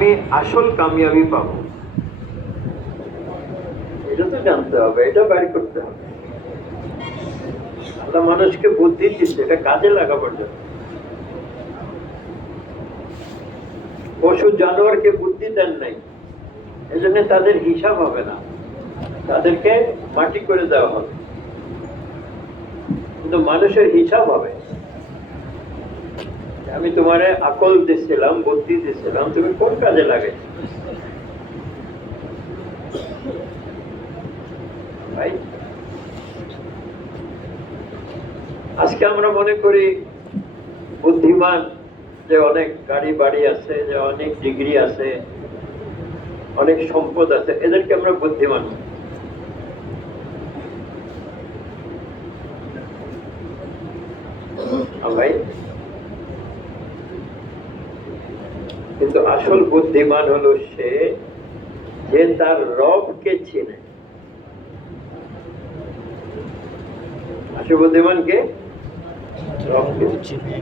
আমি আসল কামিয়াবি পাবো, এটা তো জানতে হবে, এটা বাইর করতে হবে। আল্লাহ মানুষকে বুদ্ধি দিচ্ছে, এটা কাজে লাগাবার জন্য। পশু জানোয়ারকে বুদ্ধি দেন নাই, এজন্য তাদের হিসাব হবে না, তাদেরকে মাটি করে দেওয়া হবে। কিন্তু মানুষের হিসাব হবে। আমি তোমারে আকল দিচ্ছিলাম, বুদ্ধি দিচ্ছিলাম, তুমি কোন কাজে লাগে ভাই? আজকে আমরা মনে করি বুদ্ধিমান যে অনেক গাড়ি বাড়ি আছে, যে অনেক ডিগ্রি আছে, অনেক সম্পদ আছে, এদেরকে আমরা বুদ্ধিমান। ভাই, কিন্তু আসল বুদ্ধিমান হলো সে যে তার রবকে চিনে। আসল বুদ্ধিমান কে? রবকে চিনে।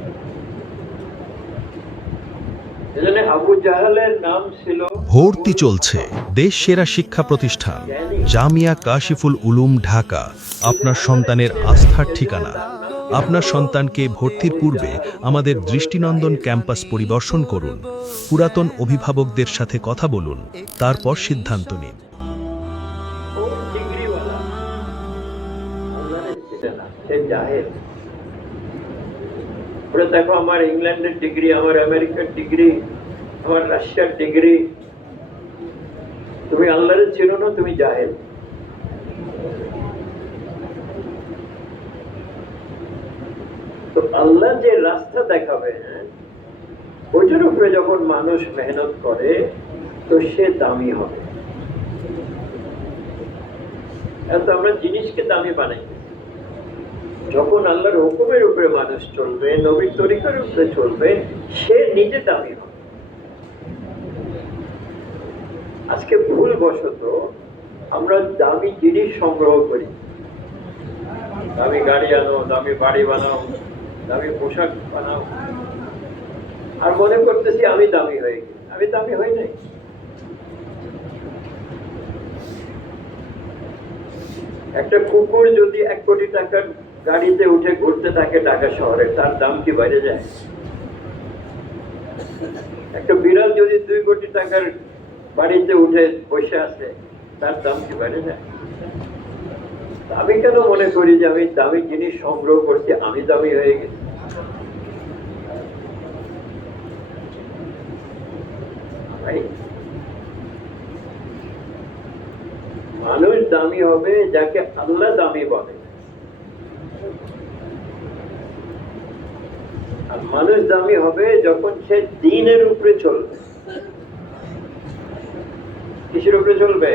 এজন্য আবু জাহেলের নাম ছিল। ভর্তি চলছে দেশ সেরা শিক্ষা প্রতিষ্ঠান জামিয়া কাশিফুল উলুম ঢাকা, আপনার সন্তানের আস্থার ঠিকানা। আপনার সন্তানকে ভর্তির পূর্বে আমাদের দৃষ্টিনন্দন ক্যাম্পাস পরিদর্শন করুন, পুরাতন অভিভাবকদের সাথে কথা বলুন, তারপর সিদ্ধান্ত নিন। দেখো, আমার ইংল্যান্ডের ডিগ্রি, আমার আমেরিকার ডিগ্রি, আমার রাশিয়ার ডিগ্রি, তুমি আল্লাহরে চিনো না, তুমি জাহেল। তো আল্লাহ যে রাস্তা দেখাবে, ওইটার উপরে যখন মানুষ মেহনত করে তো সে দামি হবে। এত আমরা জিনিসকে দামি বানাই। যখন আল্লাহর হুকুমের উপরে মানুষ চলবে, নবীর তরিকার উপরে চলবে, সে নিজে দামি হবে। আজকে ভুল বশত আমরা দামি জিনিস সংগ্রহ করি, দামি গাড়ি আনো, দামি বাড়ি বানাও, দামি পোশাক বানাও, আর মনে করতেছি আমি দামি হয়ে গেছি। আমি দামি হই নাই। একটা কুকুর যদি 1 কোটি টাকার গাড়িতে উঠে ঘুরতে থাকে ঢাকা শহরে, তার দাম কি বাইরে যায়? একটা বিড়াল যদি 2 কোটি টাকার বাড়িতে উঠে বসে আছে, তার দাম কি বাইরে যায়? আমি কেন মনে করি যে আমি দামি জিনিস সংগ্রহ করছি, আমি দামি হয়ে গেছি? মানুষ দামি হবে যাকে আল্লাহ দামি বলে, আর মানুষ দামি হবে যখন সে দ্বীনের উপরে চলবে। কিসের উপরে চলবে?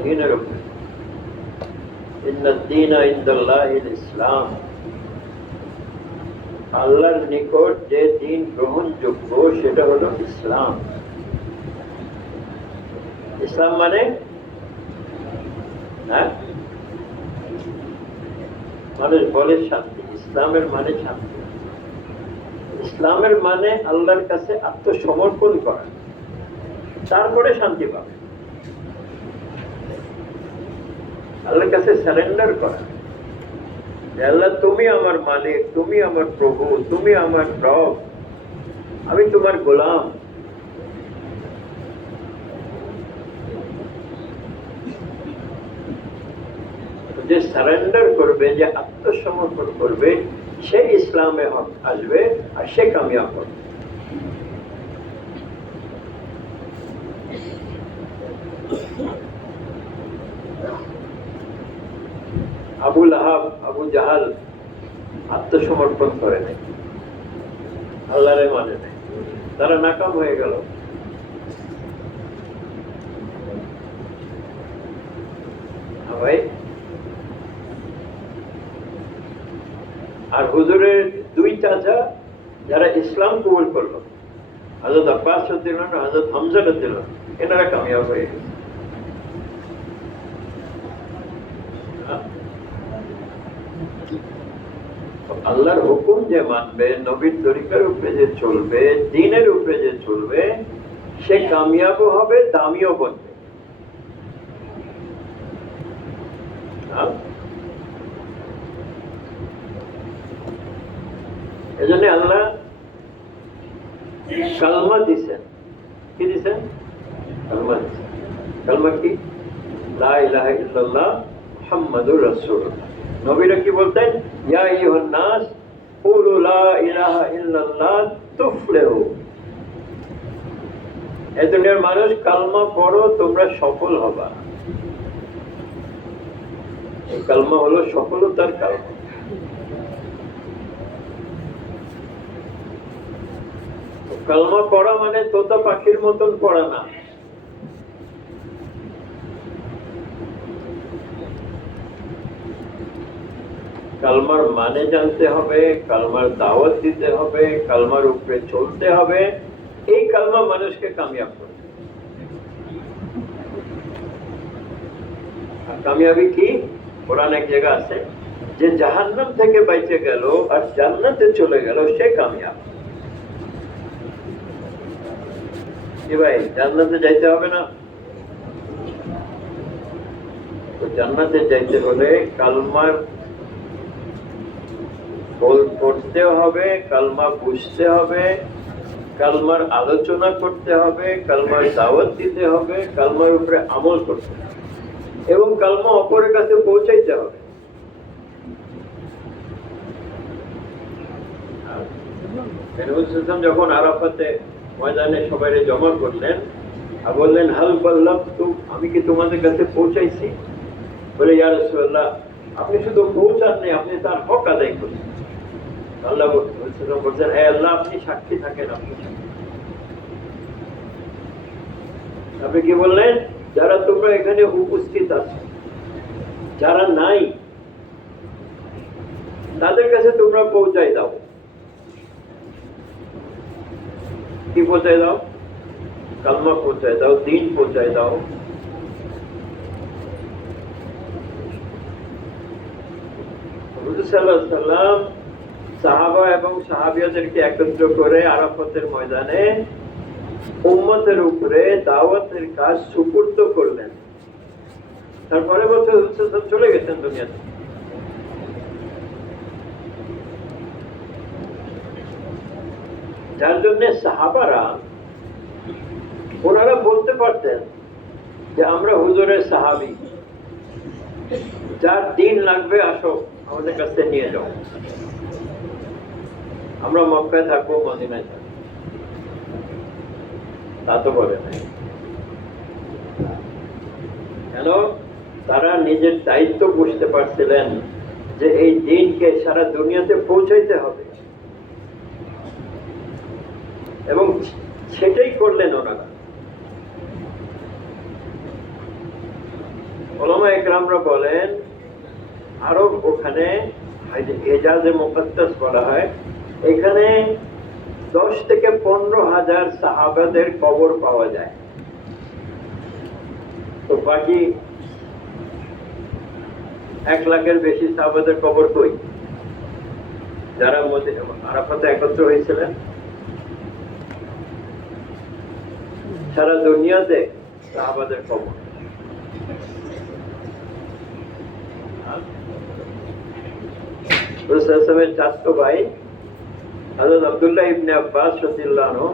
দ্বীনের উপরে। ইন্নাদ-দীনা ইনদাল্লাহিল ইসলাম। আল্লাহর নিকট যে দ্বীন গ্রহণযোগ্য সেটা হলো ইসলাম। ইসলাম মানে, হ্যাঁ, মানুষ বলে শান্তি। ইসলামের মানে শান্তি। ইসলামের মানে আল্লাহর কাছে আত্মসমর্পণ করা, তারপরে শান্তি পাবে। আল্লাহর কাছে সারেন্ডার করা, আল্লাহ তুমি আমার মালিক, তুমি আমার প্রভু, তুমি আমার রব, আমি তোমার গোলাম। যে সারেন্ডার করবে, যে আত্মসমর্পণ করবে, সে ইসলামে আসবে আর সে কামিয়াব হবে। আবু লাহাব, আবু জাহাল আত্মসমর্পণ করে নাই, আল্লাহরে মানে নাই, তারা নাকাম হয়ে গেল। ভাই, আর হুজুরের 2 চাচা যারা ইসলাম কবুল করলো, হযরত আব্বাস রাদিয়াল্লাহু আনহু, হযরত হামজা রাদিয়াল্লাহু আনহু, এনারা কামিয়াব হয়ে গেছে। আল্লাহর হুকুম যে মানবে, নবীর তরিকার উপরে যে চলবে, দ্বীনের উপরে যে চলবে, সে কামিয়াবও হবে, দামিও বনবে। এজন্য আল্লাহ কালমা দিছেন। কি দিছেন? কালমা দিছেন। কালমা কি? লা ইলাহা ইল্লাল্লাহ মুহাম্মাদুর রাসূলুল্লাহ। নবীরা কি বলতেন? ইয়া আইয়ুহান নাস কুলু লা ইলাহা ইল্লাল্লাহ তুফলিহু। এই দুনিয়ার মানুষ কালমা পড়ো, তোমরা সফল হবা। এই কালমা হলো সফলতার কালমা। কালমা পড়া মানে তোতা পাখির মতন পড়া না। কালমার মানে জানতে হবে, কালমার দাওয়াত দিতে হবে, কালমার উপরে চলতে হবে। এই কালমা মানুষকে কামিয়াব করবে। আর কামিয়াবি কি? কোরআন এক জায়গা আছে যে জাহান্নাম থেকে বাইচে গেল আর জান্নাতে চলে গেল, সে কামিয়াব। কি ভাই, জান্নাতে যাইতে হবে না? তো জান্নাতে যাইতে হলে কালমার পড়তে হবে, কালমা বুঝতে হবে, কালমার আলোচনা করতে হবে, কালমার দাওয়াত দিতে হবে, কালমার উপরে আমল করতে হবে এবং কালমা অপরের কাছে পৌঁছাইতে হবে। যখন আরাফাতে ময়দানে সবাই জমা করলেন আর বললেন হাল বাল্লাগতু, আমি কি তোমাদের কাছে পৌঁছাইছি? বলে ইয়া রাসূলুল্লাহ, আপনি শুধু পৌঁছাননি, আপনি তার হক আদায় করছেন। আল্লাহ বলছেন, হে আল্লাহ, আপনি সাক্ষী থাকেন। আপনি কি বললেন? যারা তোমরা এখানে উপস্থিত আছো, যারা নাই তাদের কাছে তোমরা পৌঁছাই দাও। কি পৌঁছাই দাও? কালমা পৌঁছাই দাও, দ্বীন পৌঁছাই দাও। হুজুর সাল্লাল্লাহু আলাইহি ওয়াসাল্লাম সাহাবা এবং সাহাবিয়াদেরকে একত্র করে আরাফাতের ময়দানে উম্মতের উপরে দাওয়াতের কাজ সুপুর্দ করলেন। তারপরে বছর চলে গেছেন দুনিয়াতে। যার জন্য সাহাবারা ওনারা বলতে পারতেন যে আমরা হুজুরের সাহাবী, যার দিন লাগবে আসো আমাদের কাছে নিয়ে যাও, আমরা মক্কায় থাকবো, মদিনায় থাকবো। তা তো বলে নাই। কেন? তারা নিজের দায়িত্ব বুঝতে পারছিলেন যে এই দিনকে সারা দুনিয়াতে পৌঁছাইতে হবে এবং সেটাই করলেন ওনারা। উলামা ইকরামরা বলেন, আরব ওখানে হেজাজে মুকাদ্দাস বলা হয়, এখানে 10 থেকে 15,000 সাহাবাদের কবর পাওয়া যায়। তো বাকি 1 লাখের বেশি সাহাবাদের কবর কই? যারা আরাফাতে একত্র হয়েছিলেন। সারা দুনিয়াতে সাহাবাদের কবর। রাসূলের চাচতো ভাই হযরত আব্দুল্লাহ ইবনে আব্বাস রাদিয়াল্লাহু আনহু,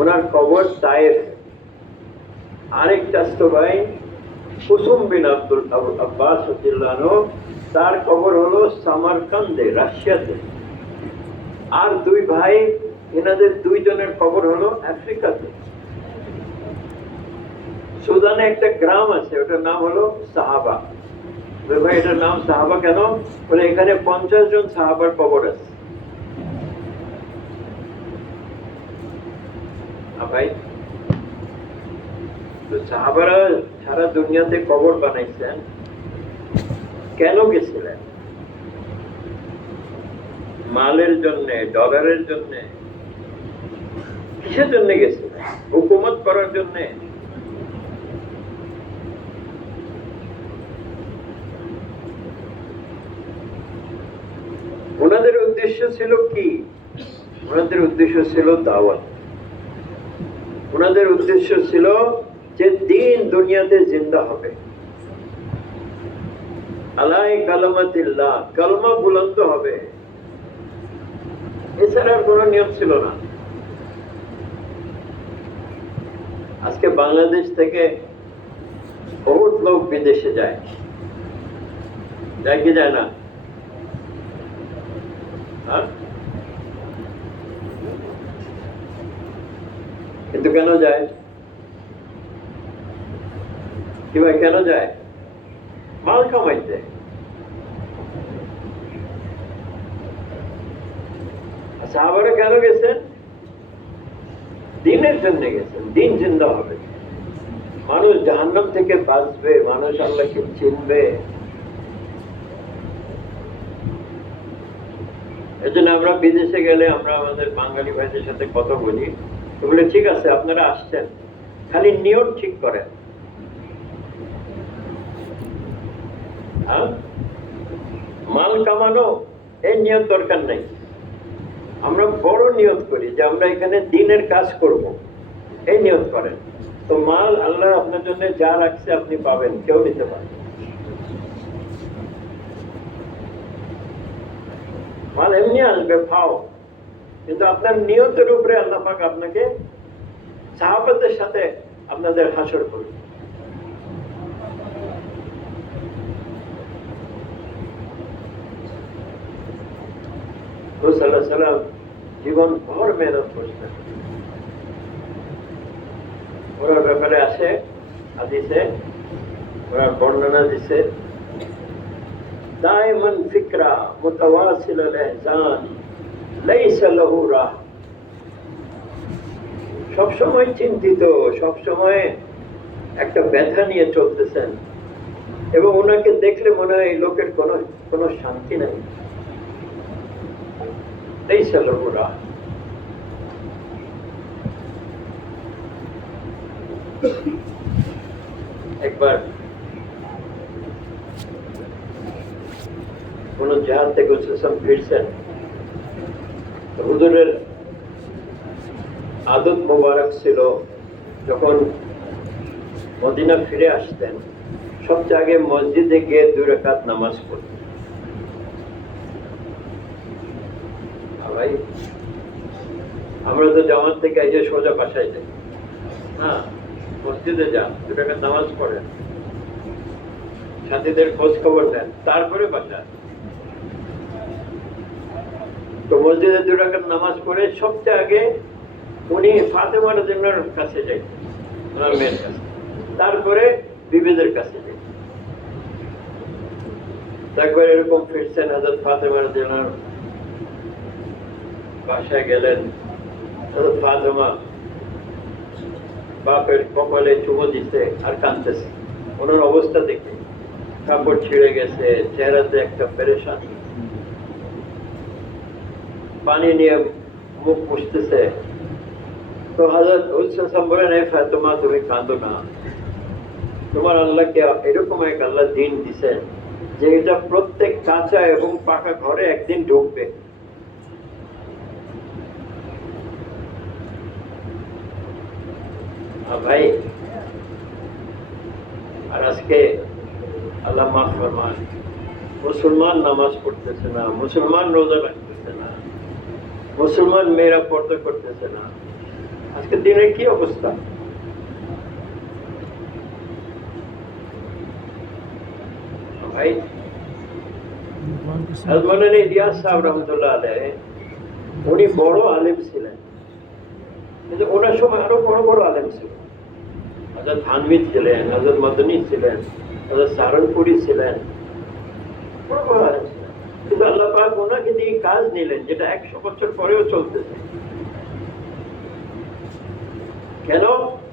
ওনার কবর তায়েফ। আরেক চাচতো ভাই কুসুম বিন আব্দুল আব্বাস রাদিয়াল্লাহু আনহু, তার কবর হলো সামারকান্দে, রাশিয়াতে। আর 2 ভাই, এনাদের 2 জনের কবর হলো আফ্রিকাতে। সুদানে একটা গ্রাম আছে, ওটার নাম হলো সাহাবা। ভাই, এটার নাম সাহাবা কেন? বলে এখানে 50 জন সাহাবার কবর আছে। ভাই, তো সাহাবারা সারা দুনিয়াতে কবর বানাইছেন, কেন গেছিলেন? মালের জন্য, ডলারের জন্য? কিসের জন্য গেছিলেন? হুকুমত করার জন্য? ওনাদের উদ্দেশ্য ছিল কি? ওনাদের উদ্দেশ্য ছিল দাওয়াত। ওনাদের উদ্দেশ্য ছিল যে দিন দুনিয়াতে জিন্দা হবে, আলাই কালামাতিল্লাহ, কালমা বুলন্দ হবে, এছাড়া আর কোনো নিয়ম ছিল না। আজকে বাংলাদেশ থেকে বহুত লোক বিদেশে যায়, যায় কি যায় না? হ্যাঁ? কিন্তু কেন যায়? কি ভাই, কেন যায়? মাল কামাইতে। সাহাবারা কেন গেছেন? দিনের জন্য গেছেন, দিন জিন্দা হবে, মানুষ জাহান্নাম থেকে বাঁচবে, মানুষ আল্লাহকে চিনবে। এজন্য আমরা বিদেশে গেলে আমরা আমাদের বাঙালি ভাইদের সাথে কথা বলি, তো বলে ঠিক আছে আপনারা আসছেন, খালি নিয়ত ঠিক করেন। মাল কামানো এই নিয়ত দরকার নাই, আমরা বড় নিয়ত করি যে আমরা এখানে দিনের কাজ করব, এই নিয়ত করেন। তো মাল আল্লাহ আপনার জন্য যা রাখছে আপনি পাবেন, কেউ নিতে পারেন। মাল এমনি আসবে পাও, কিন্তু আপনার নিয়তের উপরে আল্লাহ পাক আপনাকে সাহাবাদের সাথে আপনাদের হাসর করবে। জীবন ভর মেহনত করছেন। ওরা ব্যাপারে আসে হাদিসে, ওরা বর্ণনা দিছে, দাইমান ফিকরা মুতাওয়াসিল আল ইহসান লাইসা লাহু রাহ। সব সময় চিন্তিত, সব সময় একটা ব্যথা নিয়ে চলতেছেন, এবং ওনাকে দেখলে মনে হয় এই লোকের কোনো শান্তি নাই। লাইসা লাহু রাহ। একবার কোন জাহাজ থেকে ফিরছেন, হুজুরের আদত মোবারক ছিল যখন মদিনা ফিরে আসতেন সবচেয়ে আগে মসজিদে গিয়ে 2 রাকাত নামাজ পড়তেন। ভাই, আমরা তো জামাত থেকে এই যে সোজা বাসায় যাই না, মসজিদে যান, 2 রাকাত নামাজ পড়েন, সাথীদের খোঁজ খবর নেন, তারপরে বাসা। তো মসজিদে 2 রাকাত নামাজ পড়ে সবচেয়ে আগে উনি ফাতেমা রাদিয়াল্লাহু আনহার কাছে যাইতেন, ওনার মেয়ের কাছে, তারপরে বিবিদের কাছে যাইতেন। একবার এরকম ফিরছেন, হযরত ফাতেমা রাদিয়াল্লাহু আনহা বাসায় গেলেন। হযরত ফাতেমা বাপের কপালে চুমো দিতে আর কাঁদতেছে। ওনার অবস্থা দেখে কাপড় ছিঁড়ে গেছে, চেহারাতে একটা পেরেশানি, পানি নিয়ে মুখ মুছতেছে। তো হযরত উসমান বলেন, এই ফাতেমা তুমি কাঁদো না, তোমার আল্লাহকে এরকম এক আল্লাহ দিন দিছেন যে এটা প্রত্যেক কাঁচা এবং পাকা ঘরে একদিন ঢুকবে। ভাই, আর আজকে আল্লাহ মাফ ফরমান, মুসলমান নামাজ পড়তেছে না, মুসলমান রোজা রাখতেছে না, মুসলমান মেয়েরা পর্দা করতেছে না। আজকে দিনের কি অবস্থা? ভাই, আজমানানি ইলিয়াস সাহেব রহমতুল্লাহ আলাইহি উনি বড় আলেম ছিলেন, কিন্তু ওনার সময় আরো বড় বড় আলেম ছিল। হযরত থানভী ছিলেন, হযরত মদনী ছিলেন, হযরত সাহারানপুরি ছিলেন, বড় বড় আলেম ছিলেন। কিন্তু আল্লাহ পাক ওনাকে দিয়ে কাজ নিলেন যেটা 100 বছর পরেও চলতেছে। কেন?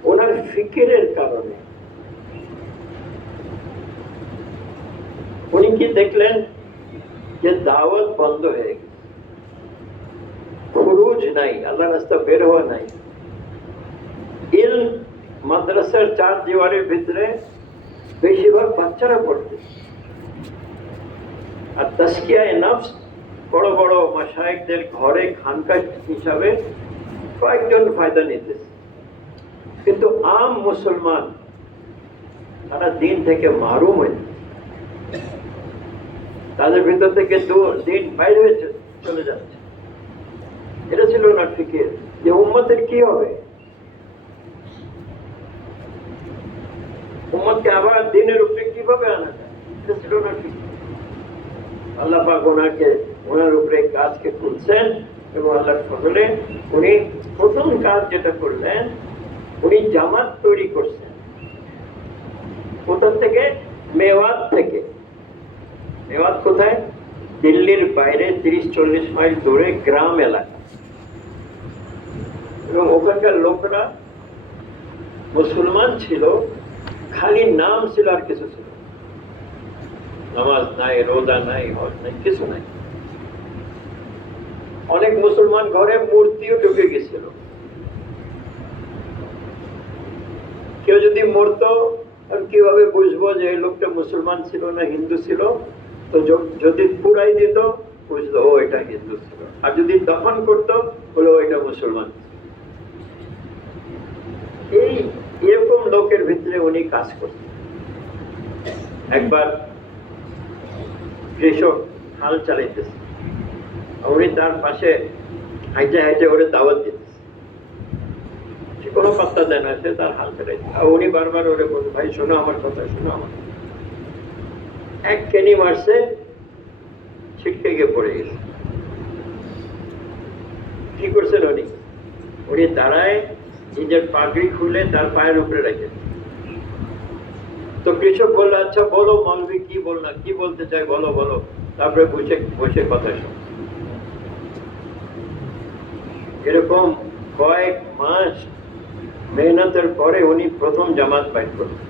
ওনার ফিকিরের কারণে। উনি কি দেখলেন যে দাওয়াত বন্ধ হয়ে গেছে, খুরুজ নাই, আল্লাহর রাস্তা বের হওয়া নাই। ইলম মাদ্রাসার 4 দেওয়ালের ভিতরে বেশিরভাগ বাচ্চারা পড়তে, আর তাসকিয়ায়ে নফস বড় বড় মাশায়েখদের ঘরে খানকা হিসাবে কয়েকজন ফায়দা নিতেছে। কিন্তু আম মুসলমান সারা দিন থেকে মারুম হয়ে তাদের ভিতর থেকে দিন বাইরে হয়ে চলে যাচ্ছে। এটা ছিল না ফিকির যে উম্মতের কি হবে, উম্মতকে আবার দিনের উপরে কিভাবে আনা যায়, এটা ছিল না ফিকির। আল্লাহ পাক ওনার উপরে কাজকে খুলছেন এবং আল্লাহর ফজলে উনি প্রথম কাজ যেটা করলেন, উনি জামাত তৈরি করছেন। কোথা থেকে? মেওয়াত থেকে। মেওয়াত কোথায়? দিল্লির বাইরে 30-40 মাইল দূরে গ্রাম এলাকা, এবং ওখানকার লোকরা মুসলমান ছিল, খালি নাম ছিল আর কিছু ছিল, নামাজ নাই, রোজা নাই, হজ নাই, কিছু নাই। অনেক মুসলমান ঘরে মূর্তিও ঢুকে গেছিল। কেউ যদি মরতো, কিভাবে বুঝবো যে এই লোকটা মুসলমান ছিল না হিন্দু ছিল? তো যদি পুরাই দিত, বুঝলো ও এটা হিন্দু ছিল, আর যদি দফন করতো, বলো এটা মুসলমান। এরকম লোকের ভিতরে উনি কাজ করতেন। একবার কৃষক হাল চালাইতেছে, উনি তার পাশে হাইটে হাইটে ওরে দাওয়াত দিতেছে, সে কোনো পাত্তা দেয় না, সে তার হাল চালাইছে। আর উনি বারবার ওরে বলছে, ভাই শোনো আমার কথা, শোনো আমার। এক কেনি মারছে, ছিটকে গিয়ে পড়ে গেছে। কি করছেন উনি? উনি দাঁড়ায় নিজের পাগড়ি খুলে তার পায়ের উপরে রেখে। তো কৃষক বললো, আচ্ছা বলো মৌলভী কি বলনা, কি বলতে চাই বলো বলো। তারপরে বসে বসে কথা শোনো। এরকম কয়েক মাস মেহনতের পরে উনি প্রথম জামাত বাইর করলেন।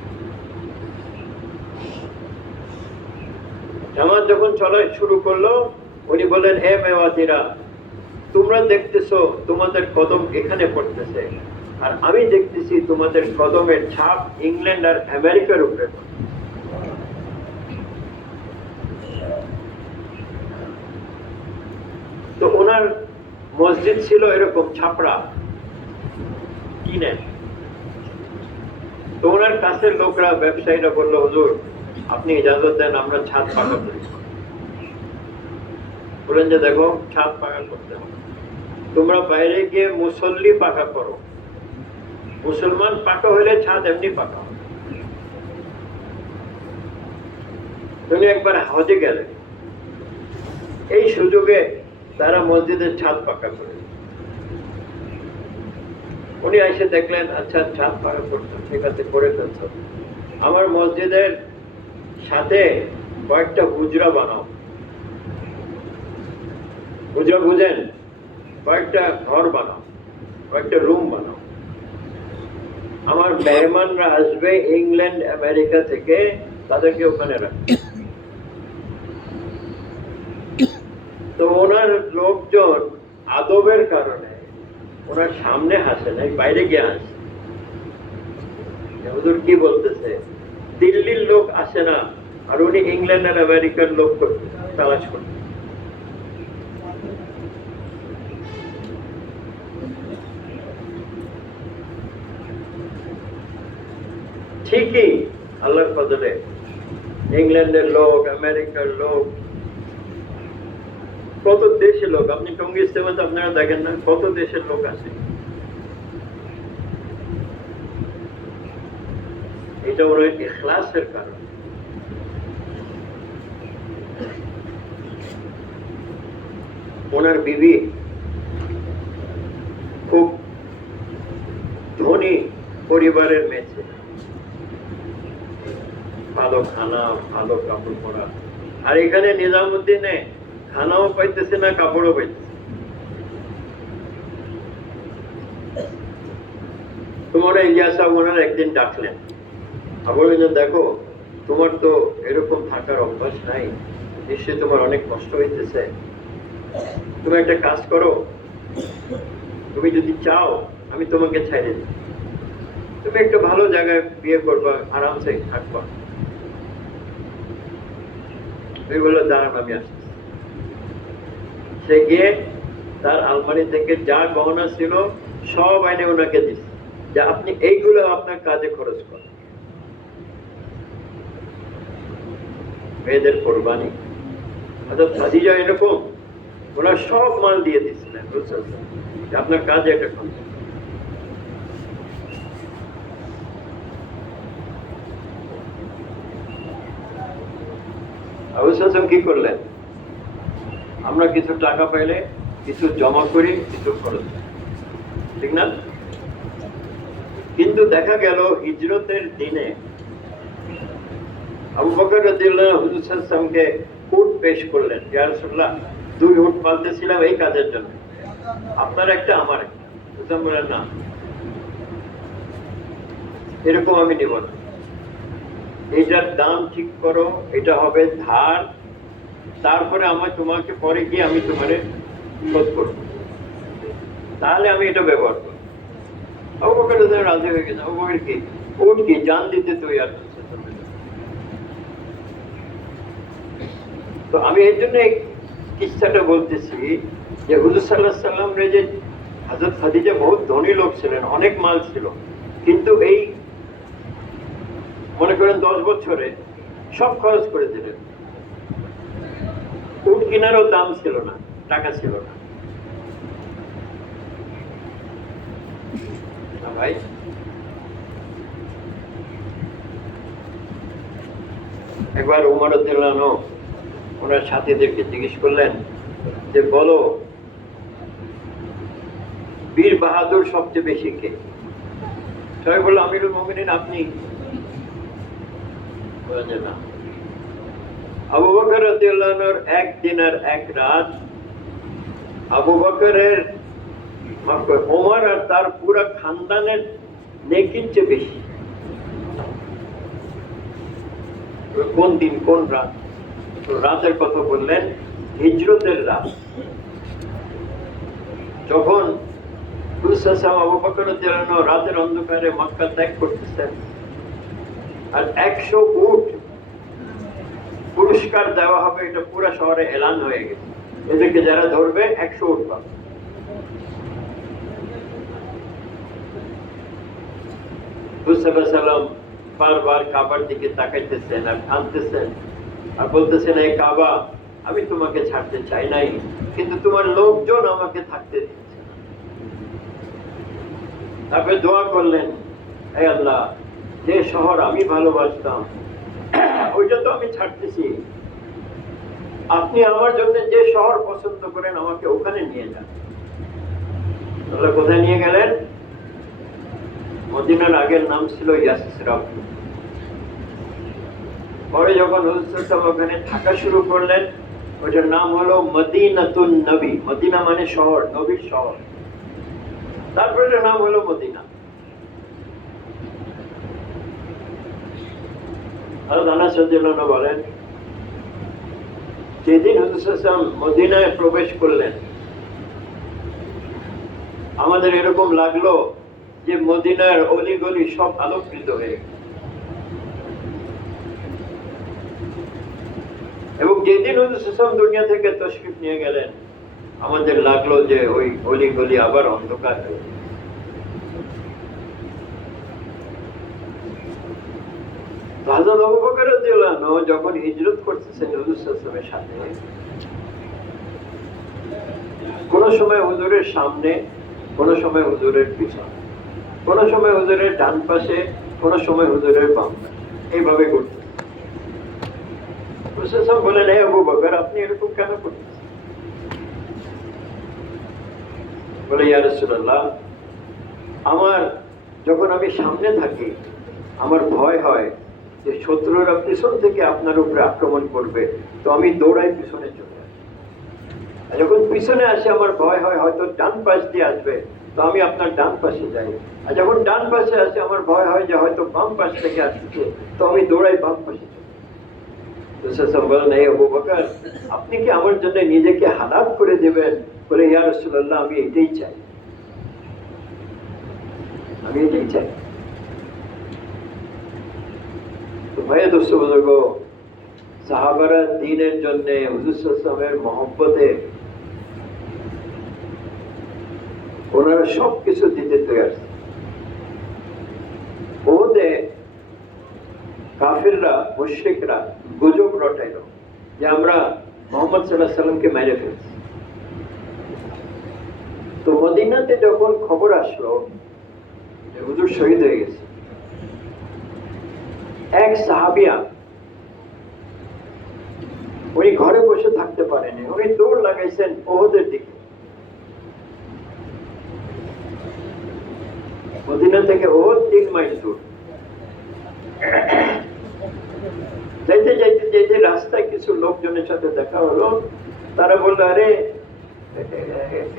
জামাত যখন চলা শুরু করলো, উনি বললেন, হে মেওয়াতিরা, তোমরা দেখতেছো তোমাদের কদম এখানে পড়তেছে, আর আমি দেখতেছি তোমাদের কদমের ছাপ ইংল্যান্ড আর আমেরিকার উপরে। তো ওনার মসজিদ ছিল এরকম ছাপড়া কিনে। তো ওনার কাছের লোকরা, ব্যবসায়ীরা বললো, হুজুর আপনি ইজাজত দেন, আমরা ছাদ পাকা করি। বলেন যে দেখো, ছাদ পাকা করতে হবে, তোমরা বাইরে গিয়ে মুসল্লি পাকা করো, মুসলমান পাকা হইলে ছাদ এমনি পাকা হবে। তুমি একবার হজে গেলে, এই সুযোগে তারা মসজিদের ছাদ পাকা করে। উনি এসে দেখলেন, আচ্ছা ছাদ পাকা করছো, ঠিক আছে করে ফেলছো, আমার মসজিদের সাথে কয়েকটা হুজরা বানাও। হুজরা বুঝেন? কয়েকটা ঘর বানাও, কয়েকটা রুম বানাও। আমার মেহমানরা আসবে ইংল্যান্ড আমেরিকা থেকে, তাদেরকে ওখানে রাখবে। তো ওনার লোকজন আদবের কারণে ওনার সামনে হাসে নাই, বাইরে গিয়ে হাসে। হুজুর কি বলতেছে? দিল্লির লোক আসে না, আর উনি ইংল্যান্ড আর আমেরিকার লোক তালাশ করতে। ঠিকই আল্লাহর ফজলে ইংল্যান্ডের লোক, আমেরিকার লোক, কত দেশের লোক, আপনি টঙ্গী ইস্তেমাতে আপনারা দেখেন না কত দেশের লোক আছে। এটা ওর ইখলাসের কারণ। ওনার বিবি খুব ধনী পরিবারের মেয়ে ছিল, ভালো খানা, ভালো কাপড় পরা। আর এখানে নিজামুদ্দিনে খানাও পাইতেছে না, কাপড়ও পাইতেছে। তোমার ইলিয়াস সাহেব ওনার একদিন ডাকলেন, বললেন, দেখো তোমার তো এরকম থাকার অভ্যাস নাই, নিশ্চয়ই তোমার অনেক কষ্ট হইতেছে। তুমি একটা কাজ করো, তুমি যদি চাও আমি তোমাকে ছেড়ে দিই, তুমি একটা ভালো জায়গায় বিয়ে করবা, আরামসে থাকবা। তুমি বললো, দাঁড়ান আমি আসছি। সে গিয়ে তার আলমারি থেকে যা গহনা ছিল সব আইনে ওনাকে দিচ্ছে। যে আপনি এইগুলো আপনার কাজে খরচ করেন। মেয়েদের কোরবানি, অর্থাৎ খাদিজা এরকম ওনার সব মাল দিয়ে দিচ্ছিলেন যে আপনার কাজে এটা খরচ। আবু সাসম কি করলেন? আমরা কিছু টাকা পাইলে কিছু জমা করি, কিছু খরচ, ঠিক না? কিন্তু দেখা গেল হিজরতের দিনে আবু বকর রাদিয়াল্লাহু আনহু হুজুর সাল্লাল্লাহু আলাইহি ওয়াসাল্লামকে উট পেশ করলেন, ইয়া রাসূলুল্লাহ 2 উট পালতেছিলাম এই কাজের জন্য, আপনার একটা আমার একটা। হুজুর বললেন না, এরকম আমি নিব না, এইটার দাম ঠিক করো, এটা হবে ধার, তারপরে আমার তোমাকে পরে গিয়ে আমি তোমারে শোধ করব, তাহলে আমি এটা ব্যবহার করব। আবু বকর রাদিয়াল্লাহু আনহু রাজি হয়ে গেছে। আবু বকর কি উট কি জান দিতে তুই আর? তো আমি এই জন্য এই কিস্সাটা বলতেছি যে হুজুর সাল্লাল্লাহু আলাইহি ওয়াসাল্লাম যে হযরত খাদিজা বহুত ধনী লোক ছিলেন, অনেক মাল ছিল, কিন্তু এই মনে করেন 10 বছরে সব খরচ করে দিলেন। উট কেনারও দাম ছিল না, টাকা ছিল না। ভাই একবার উমর রাদিয়াল্লাহু আনহু ওনার সাথীদেরকে জিজ্ঞেস করলেন যে বলো বীর বাহাদুর সবচেয়ে বেশি কে? সবাই বললো আমিরুল মুমিনিন আপনি। বলেন না, আবু বকর রাদিয়াল্লাহু আনহুর এক দিন আর এক রাত আবু বকরের ওমর আর তার পুরা খানদানের নেকির চেয়ে বেশি। কোন দিন কোন রাত? রাতের কথা বললেন হিজরতের রাত, যখন আবু বকর রাদিয়াল্লাহু আনহু রাতের অন্ধকারে মক্কা ত্যাগ করতেছেন, আর 100 উট পুরস্কার দেওয়া হবে, এটা পুরো শহরে এলান হয়ে গেছে, এদেরকে যারা ধরবে 100 উট পাবে। সাল্লাম বারবার কাবার দিকে তাকাইতেছেন আর কাঁদতেছেন আর বলতেছেন, এই কাবা আমি তোমাকে ছাড়তে চাই নাই, কিন্তু তোমার লোকজন আমাকে থাকতে দিচ্ছে। তারপরে দোয়া করলেন, হে আল্লাহ, যে শহর আমি ভালোবাসতাম ওইটা তো আমি ছাড়তেছি, আপনি আমার জন্য যে শহর পছন্দ করেন আমাকে ওখানে নিয়ে যান। আল্লাহ কোথায় নিয়ে গেলেন? মদিনার আগের নাম ছিল ইয়াসরিব। পরে যখন হুজুর সাল্লাল্লাহু ওখানে থাকা শুরু করলেন, ওটার নাম হলো মদিনাতুন নবী। মদিনা মানে শহর, নবীর শহর। তারপরে এটার নাম হলো মদিনা। হযরত আনাস রাদিয়াল্লাহু আনহু বলেন, যেদিন হুজুর সাল্লাল্লাহু আলাইহি ওয়াসাল্লাম মদিনায় প্রবেশ করলেন, আমাদের এরকম লাগলো যে মদিনার অলিগলি সব আলোকিত হয়ে গেছে। এবং যেদিন হুজুর সাল্লাল্লাহু আলাইহি ওয়াসাল্লাম দুনিয়া থেকে তাশরীফ নিয়ে গেলেন, আমাদের লাগলো যে ওই অলিগলি আবার অন্ধকার হয়ে গেছে। হযরত আবু বকর রাদিয়াল্লাহু আনহু যখন হিজরত করতেছেন হুজুর সাল্লাল্লাহু আলাইহি ওয়াসাল্লামের সাথে, কোন সময় হুজুরের সামনে, কোন সময় হুজুরের পিছনে, কোন সময় হুজুরের ডান পাশে, কোন সময় হুজুরের বাম পাশে, এইভাবে করতেন। হুজুর বলেন, হে আবু বকর, আপনি এরকম কেন করতেছেন? বলে, ইয়া রাসূলুল্লাহ, আমার যখন আমি সামনে থাকি আমার ভয় হয় যে শত্রুরা পিছন থেকে আপনার উপরে আক্রমণ করবে, তো আমি দৌড়াই পিছনে চলে আসি। আর যখন পিছনে আসে আমার ভয় হয় হয়তো ডান পাশ দিয়ে আসবে, তো আমি আপনার ডান পাশে যাই। আর যখন ডান পাশে আসে আমার ভয় হয় যে হয়তো বাম পাশ থেকে আসছে, তো আমি দৌড়াই বাম পাশে চলে। বলেন, হে আবু বকর, আপনি কি আমার জন্য নিজেকে হালাত করে দেবেন? বলে, ইয়া রাসূলুল্লাহ, আমি এটাই চাই, আমি এটাই চাই। তো ভাই দোস্ত বুজুর্গ, সাহাবারা দ্বীনের জন্য হুজুর সাল্লাল্লাহু আলাইহি ওয়াসাল্লামের মহব্বতে ওনারা সবকিছু দিতে তৈরি। মধ্যে কাফিররা মুশরিকরা গুজব রটাইল যে আমরা মোহাম্মদ সাল্লাল্লাহু আলাইহি সাল্লামকে মেরে ফেলছি। তো মদিনাতে যখন খবর আসলো যে হুজুর শহীদ হয়ে গেছে, এক সাহাবিয়া উনি ঘরে বসে থাকতে পারেনি, উনি দৌড় লাগাইছেন ওহদের দিকে। মদিনা থেকে ওহদ 3 মাইল দূর। যাইতে যাইতে যাইতে রাস্তায় কিছু লোকজনের সাথে দেখা হলো। তারা বললো, আরে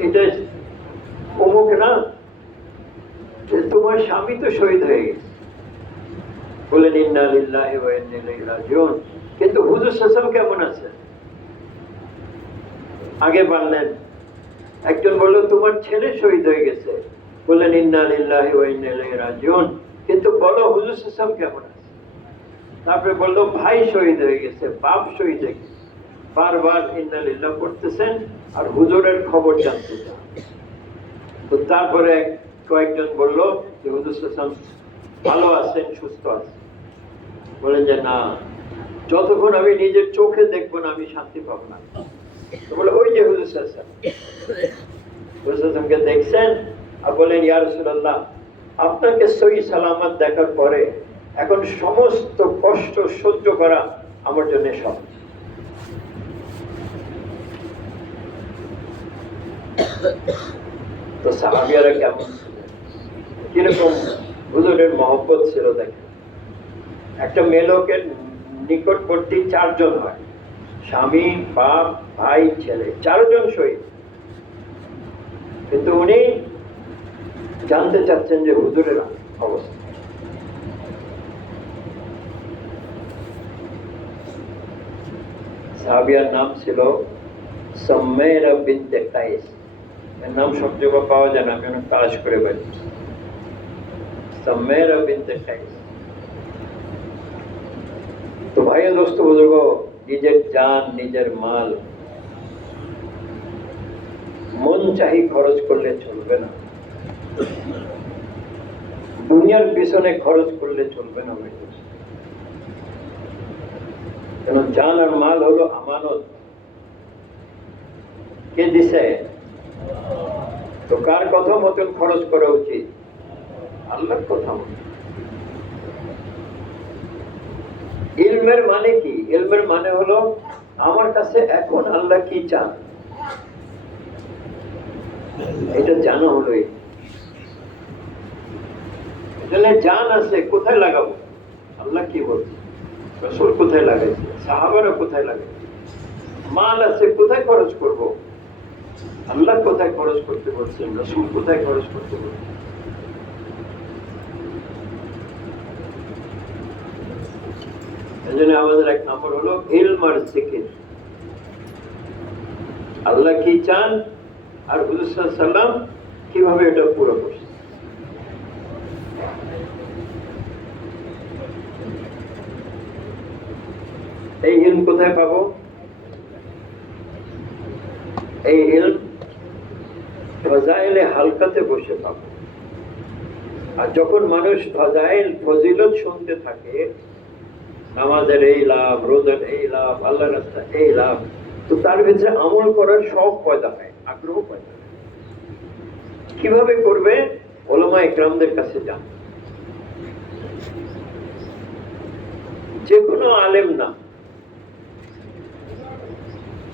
এটা অমুক না, তোমার স্বামী তো শহীদ হয়ে গেছে। বললেন ইন্না লিল্লাহি ওয়া ইন্না ইলাইহি রাজিউন। কিন্তু হুজুর সাল্লাল্লাহু আলাইহি ওয়াসাল্লাম কেমন আছে? আগে বললেন। একজন বলল তোমার ছেলে শহীদ হয়ে গেছে। বললেন ইন্না লিল্লাহি ওয়া ইন্না ইলাইহি রাজিউন। কিন্তু বলো হুজুর সাল্লাল্লাহু আলাইহি ওয়াসাল্লাম কেমন আছে? তারপরে বলল ভাই শহীদ হয়ে গেছে, বাপ শহীদ হয়ে গেছে। বারবার ইন্না লিল্লাহ করতেছেন আর হুজুরের খবর জানতে চান। তো তারপরে কয়েকজন বলল যে হুজুর সাল্লাল্লাহু আলাইহি ওয়াসাল্লাম ভালো আছেন, সুস্থ আছেন। বলেন যে না, যতক্ষণ আমি নিজের চোখে দেখবো না আমি শান্তি পাবো না। তো বলে ওই যে হুজুর সাল্লাল্লাহু আলাইহি ওয়াসাল্লামকে দেখছেন আর বলেন ইয়া রাসূলুল্লাহ, আপনাকে সহি সালামত দেখার পরে এখন সমস্ত কষ্ট সহ্য করা আমার জন্য সহজ। তো সাহাবিয়ারা কেমন ছিলেন, কিরকম হুজুরের মহব্বত ছিল দেখেন। একটা মেয়ে লোকের নিকটবর্তী 4 জন হয়, স্বামী, বাপ, ভাই, ছেলে, 4 জন শহীদ। কিন্তু উনি জানতে চাচ্ছেন যে হুজুরের অবস্থা। সাহাবিয়ার নাম ছিল সাম্মাইরা বিনতে কায়েস। এর নাম সব জায়গায় পাওয়া যায় না, আমি অনেক তালাশ করে বের করছি। সাম্মাইরা বিনতে কায়েস। তো ভাই দোস্ত বুজুর্গ, নিজের জান, নিজের মাল মন চাহি খরচ করলে চলবে না, দুনিয়ার পিছনে খরচ করলে চলবে না। কেন জান আর মাল হলো আমানত। কে দিছে? তো কার কথা মতন খরচ করা উচিত? আল্লাহর কথা মতন। ইলমের মানে কি? ইলমের মানে হলো আমার কাছে এখন আল্লাহ কি চান এটা জানা হলো। এজন্য জান আছে, কোথায় লাগাবো? আল্লাহ কি বলছে, রাসূল কোথায় লাগাইছে, সাহাবারা কোথায় লাগাইছে। মাল আছে, কোথায় খরচ করব? আল্লাহ কোথায় খরচ করতে বলছেন, রাসূল কোথায় খরচ করতে বলছেন। এজন্য আমাদের 1 নম্বর হলো ইলম আর জিকির। আল্লাহ কি চান আর হুজুর সাল্লাল্লাহু আলাইহি ওয়াসাল্লাম কিভাবে এটা পুরো করছে। এই ইলম কোথায় পাবো? এই ইলম ফাজাইলে হালকাতে বসে পাবো। আর যখন মানুষ ফাজাইল ফজিলত শুনতে থাকে, নামাজের এই লাভ, রোজার এই লাভ, আল্লাহর রাস্তায় এই লাভ, তো তার ভিতরে আমল করার শখ পয়দা হয়, আগ্রহ পয়দা হয়। কিভাবে করবে? উলামা ইকরামদের কাছে যান। যে কোনো আলেম না,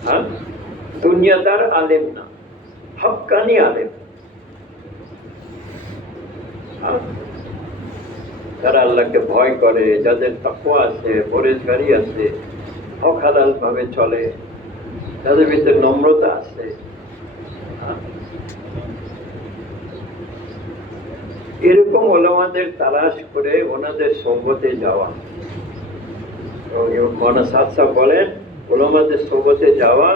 হ্যাঁ, দুনিয়াদার আলেম না, হক্কানি আলেম, যারা আল্লাহকে ভয় করে, যাদের তাকওয়া আছে, পরেজগারি আছে, হক হালাল ভাবে চলে, যাদের ভিতরে নম্রতা আছে, এরকম ওলামাদের তালাশ করে ওনাদের সোহবতে যাওয়া। মাওলানা সাদ সাহেব বলেন ওলামাদের সোহবতে যাওয়া,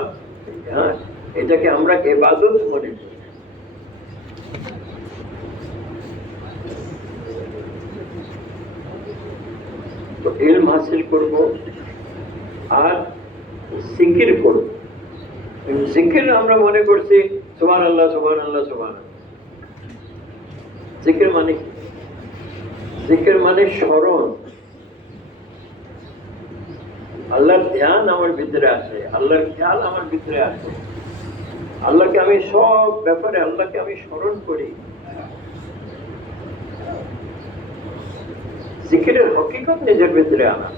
হ্যাঁ, এটাকে আমরা ইবাদত মনে করি। তো ইলম হাসিল করব আর জিকির করব। জিকির আমরা মনে করছি সুবহানাল্লাহ সুবহানাল্লাহ সুবহানাল্লাহ। জিকির মানে কি? জিকির মানে স্মরণ, আল্লাহর ধ্যান আমার ভিতরে আছে, আল্লাহর খেয়াল আমার ভিতরে আছে, আল্লাহকে আমি সব ব্যাপারে আল্লাহকে আমি স্মরণ করি। জিকিরের হকিকত নিজের ভিতরে আনা।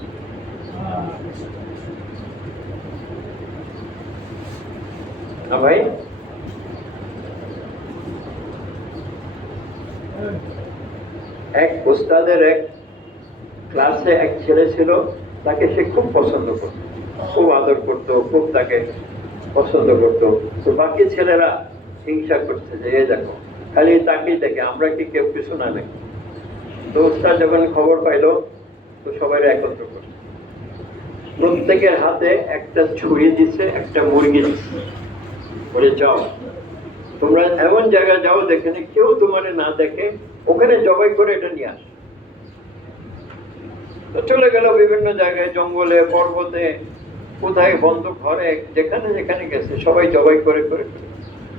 না ভাই, এক উস্তাদের এক ক্লাসে এক ছেলে ছিল, তাকে সে খুব পছন্দ করত, খুব আদর করত, খুব তাকে পছন্দ করত। তো বাকি ছেলেরা হিংসা করছে যে এ দেখো খালি তাকেই দেখে, আমরা কি কেউ কিছু না নাকি। তো উস্তাদ যখন খবর পাইলো তো সবাই একত্র করছে, প্রত্যেকের হাতে একটা ছুরি দিচ্ছে, একটা মুরগি দিচ্ছে, বলে যাও তোমরা এমন জায়গায় যাও যেখানে কেউ তোমার না দেখে, ওখানে জবাই করে এটা নিয়ে আস। তো চলে গেল বিভিন্ন জায়গায়, জঙ্গলে, পর্বতে, কোথায় বন্ধ ঘরে, যেখানে যেখানে গেছে সবাই জবাই করে করে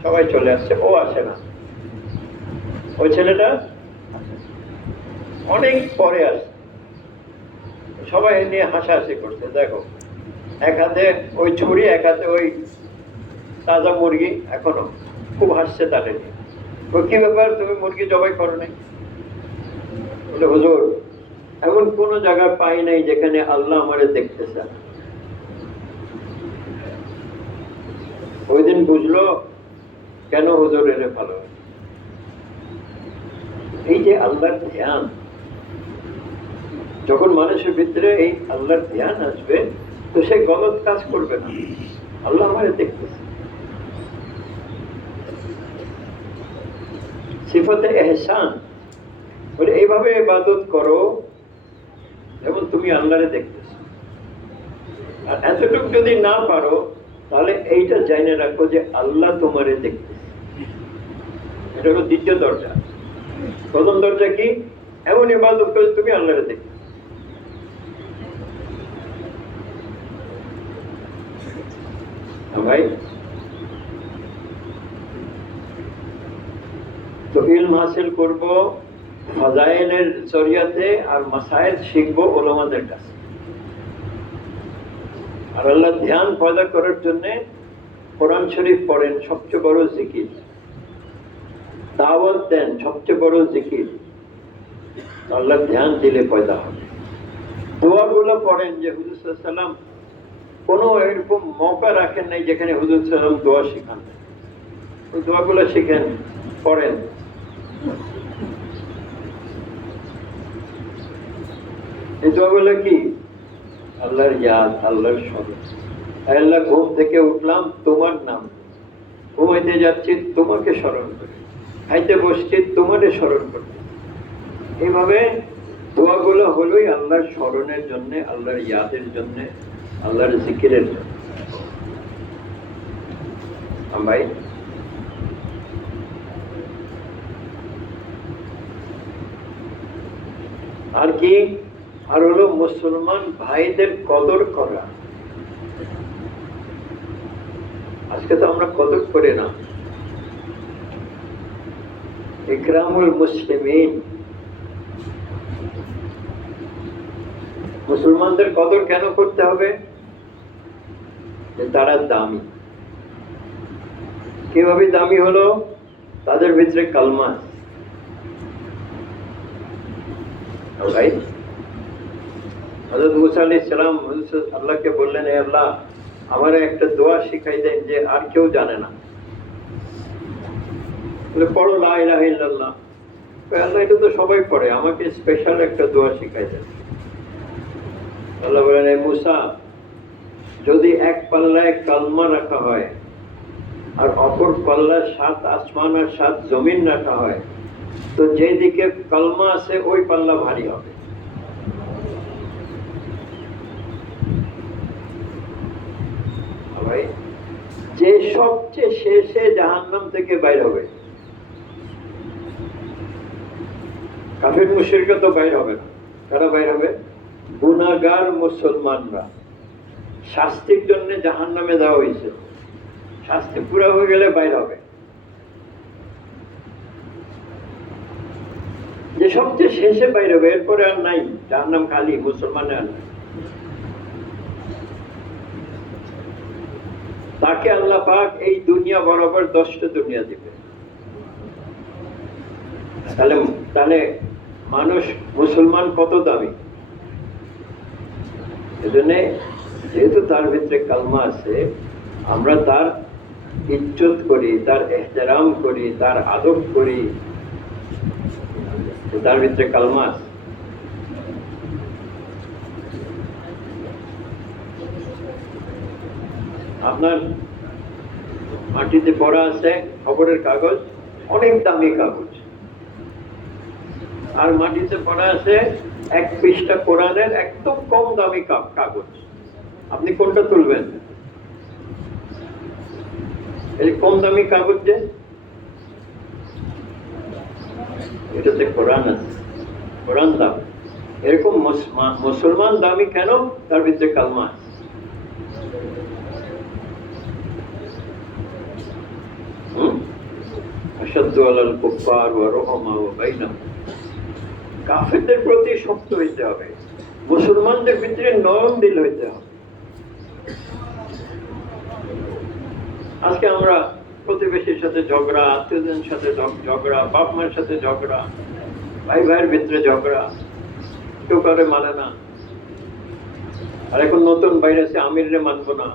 সবাই চলে আসছে, ও আসে না। ওই ছেলেটা অনেক পরে আসছে, সবাই নিয়ে হাসাহাসি করছে, দেখো এক হাতে ওই ছুরি, এক হাতে ওই তাজা মুরগি, এখনো খুব হাসছে তাদের নিয়ে। কি ব্যাপার, তুমি মুরগি জবাই করো নাই? বলে হুজুর এমন কোন জায়গা পাই নাই যেখানে আল্লাহ আমারে দেখতেছে। ওই দিন বুঝলো কেন হুজুর এনে ভালো। এই যে আল্লাহর ধ্যান, যখন মানুষের ভিতরে এই আল্লাহর ধ্যান আসবে তো সে গলত কাজ করবে না, আল্লাহ আমারে দেখতেছে। সিফাতে এহসান বলে এইভাবে ইবাদত করো যেমন তুমি আল্লাহরে দেখতেছ। আর এতটুকু যদি না পারো তাহলে এইটা জেনে রাখো যে আল্লাহ তোমারে দেখতেছে। এটা হলো দ্বিতীয় দরজা। প্রথম দরজা কি? এমন ইবাদত করে তুমি আল্লাহরে দেখতেছ। ভাই তো ইলম হাসিল করব ফাজাইলের জরিয়াতে, আর মাসাইল শিখবো উলামাদের কাছে। আর আল্লাহ ধ্যান পয়দা করার জন্য কোরআন শরীফ পড়েন, সবচেয়ে বড় জিকির। দাওয়াত দেন, সবচেয়ে বড় জিকির। আল্লাহ ধ্যান দিলে পয়দা হবে। দোয়াগুলো পড়েন, যে হুজুর সাল্লাল্লাহু আলাইহি ওয়াসাল্লাম কোনো এরকম মৌকা রাখেন নাই যেখানে হুজুর সাল্লাল্লাহু আলাইহি ওয়াসাল্লাম দোয়া শিখান। ওই দোয়াগুলো শিখেন, পড়েন। এই দোয়াগুলো কি? আল্লাহর ইয়াদ, আল্লাহর স্মরণ। আল্লাহ ঘুম থেকে উঠলাম তোমার নাম, ঘুমাইতে যাচ্ছি তোমাকে স্মরণ করে, খাইতে বসছি তোমাকে স্মরণ করে। এইভাবে দোয়াগুলো হলোই আল্লাহর স্মরণের জন্য, আল্লাহর ইয়াদের জন্য, আল্লাহর জিকিরের জন্য। ভাই আর কি? আর হলো মুসলমান ভাইদের কদর করা। আজকে তো আমরা কদর করি না। ইকরামুল মুসলিমিন, মুসলমানদের কদর কেন করতে হবে? যে তারা দামি। কিভাবে দামি হলো? তাদের ভিতরে কালমা। ভাই হযরত মুসা আলাইহিস সালাম আল্লাহকে বললেন, হে আল্লাহ আমারে একটা দোয়া শিখাই দেন যে আর কেউ জানে না। বলে পড়ো লা ইলাহা ইল্লাল্লাহ। আল্লাহ এটা তো সবাই পড়ে, আমাকে স্পেশাল একটা দোয়া শিখাই দেন। আল্লাহ বলেন, হে মুসা যদি এক পাল্লায় কালমা রাখা হয় আর অপর পাল্লায় 7 আসমান আর 7 জমিন রাখা হয়, তো যেদিকে কালমা আছে ওই পাল্লা ভারী হবে। ভাই যে সবচেয়ে শেষে জাহান্নাম থেকে বাইর হবে, কাফির মুশরিকরা তো বাইর হবে না। কারা বাইর হবে? গুনাহগার মুসলমানরা। শাস্তির জন্য জাহান্নামে দেওয়া হয়েছে, শাস্তি পুরা হয়ে গেলে বাইর হবে। যে যে সবচেয়ে শেষে বাইরে হবে, এরপরে আর নাই, যার নাম খালি মুসলমানের আর নাই। তাকে আল্লাহ পাক এই দুনিয়া বরাবর 10টা দুনিয়া দিবে। তাহলে তাহলে মানুষ মুসলমান কত দামি। এজন্য যেহেতু তার ভিতরে কালমা আছে, আমরা তার ইজ্জত করি, তার এহতেরাম করি, তার আদব করি, তার ভিতরে কালমা আছে। আপনার মাটিতে পড়া আছে খবরের কাগজ, অনেক দামি কাগজ, আর মাটিতে পড়া আছে 1 পৃষ্ঠা কোরআনের একদম কম দামি কাগজ। আপনি কোনটা তুলবেন? এই কম দামি কাগজ, যে এটাতে কোরআন আছে, কোরআন দাম। এরকম মুসলমান দামি কেন? তার ভিতরে কালমা আছে। আশাদ্দু আলাল কুফফার ওয়া রুহামাউ বাইনাহুম। কাফেরদের প্রতি শক্ত হইতে হবে, মুসলমানদের ভিতরে নরম দিল হইতে হবে। আজকে আমরা প্রতিবেশীর সাথে ঝগড়া, আত্মীয়দের সাথে ঝগড়া, বাপ মায়ের সাথে ঝগড়া, ভাই ভাইয়ের ভিতরে ঝগড়া, কেউ কারে মানে না। আর এখন নতুন বাইরে আছে, আমিরে মানবো না।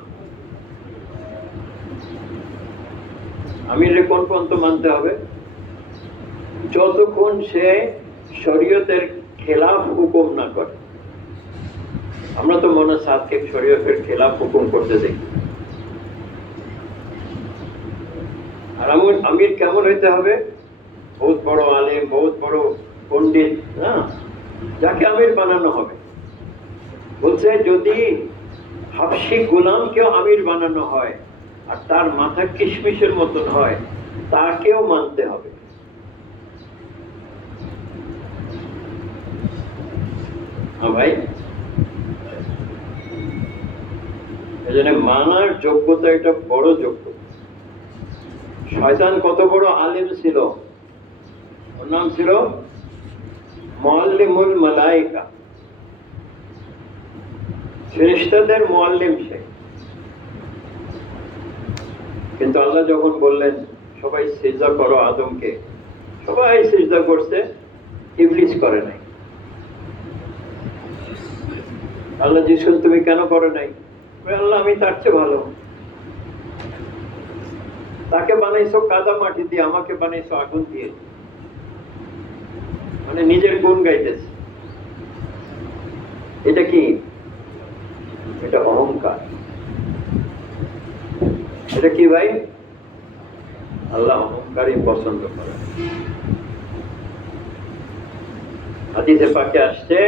আমিরে কোন পর্যন্ত মানতে হবে? যতক্ষণ সে শরীয়তের খেলাফ হুকুম না করে। আমরা তো মনে সাথে শরীয়তের খেলাফ হুকুম করতে দেখি। আর আমির কেমন হইতে হবে? বহুত বড় আলেম, বহুত বড় পণ্ডিত, না, যাকে আমির বানানো হবে। বলছে যদি হাবশি গোলামকেও আমির বানানো হয় আর তার মাথা কিশমিশের মতন হয়, তাকেও মানতে হবে। ভাই, এজন্য মানার যোগ্যতা এটা বড় যোগ্যতা। শয়তান কত বড় আলেম ছিল, ওর নাম ছিল মুআল্লিমুল মালায়েকা, ফেরেশতাদের মুআল্লিম সে। কিন্তু আল্লাহ যখন বললেন সবাই সিজদা করো আদমকে, সবাই সিজদা করছে, ইবলিস করে নাই। আল্লাহ জিজ্ঞেস, তুমি কেন করো নাই? আল্লাহ, আমি তার চেয়ে ভালো। তাকে বানাইছো কাদা মাটি দিয়ে, আমাকে বানাইছো আগুন দিয়ে। মানে নিজের গুণ গাইতেছে। এটা কি? এটা অহংকার। এটা কি ভাই? আল্লাহ অহংকারই পছন্দ করে। হাদিসে পাকে আসছে,